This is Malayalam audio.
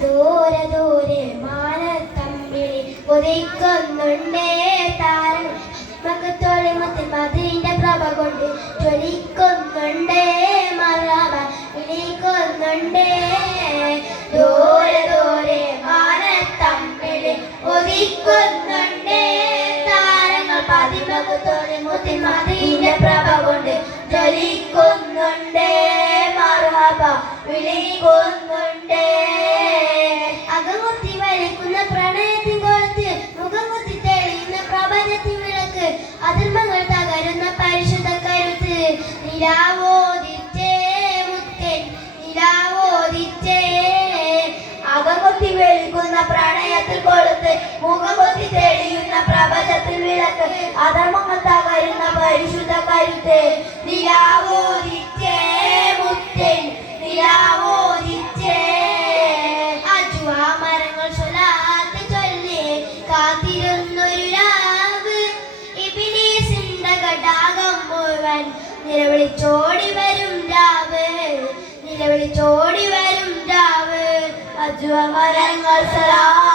ദൂരെ ദൂരെ മാനത്തമ്പിളി ഉദിക്കുന്നുണ്ടേ താരം മകത്തോളി മുത്തിൽ മതിലിന്റെ പ്രഭ കൊണ്ട് ജ്വലിക്കുന്നുണ്ടേ മറവ വിളിക്കുന്നുണ്ടേ ദൂരെ ദൂരെ മാനത്തമ്പിളി ഉദിക്കുന്നുണ്ടേ താരങ്ങൾ പതിമകത്തോളി മുത്തിൽ മതിലിന്റെ പ്രഭ കൊണ്ട് ജ്വലിക്കുന്നുണ്ടേ മറവ വിളിക്കുന്നുണ്ടേ അകമുത്തി വലിക്കുന്ന പ്രണയത്തിൻ കൊളുത്ത് മുഖമുത്തി തെളിയുന്ന പ്രപഞ്ചത്തിൻ വിളക്ക് അധർമ്മങ്ങൾ തകരുന്ന പരിശുദ്ധ കരുത്ത് നിലാവോദിച്ചേ മുത്തൻ നിലാവോദിച്ചേ അകമുത്തി വലിക്കുന്ന പ്രണയത്തിൽ കൊളുത്ത് മുഖമുത്തി തെളിയുന്ന പ്രപഞ്ചത്തിൽ വിളക്ക് അധർമ്മങ്ങൾ തകരുന്ന പരിശുദ്ധ കരുത്ത് നിലാവോദിച്ചേ മുത്തൻ നിലാവോദിച്ചേ മരങ്ങൾ സ്വലാത്ത് ചൊല്ലി കാത്തിരുന്നൊരു രാവ് ഇബ്ലീസിന്റെ തടാകം മുഴുവൻ നിലവിളിച്ചോടി വരും രാവ് നിലവിളിച്ചോടി വരും രാവ് അജുവ മരങ്ങൾ സ്വലാത്ത്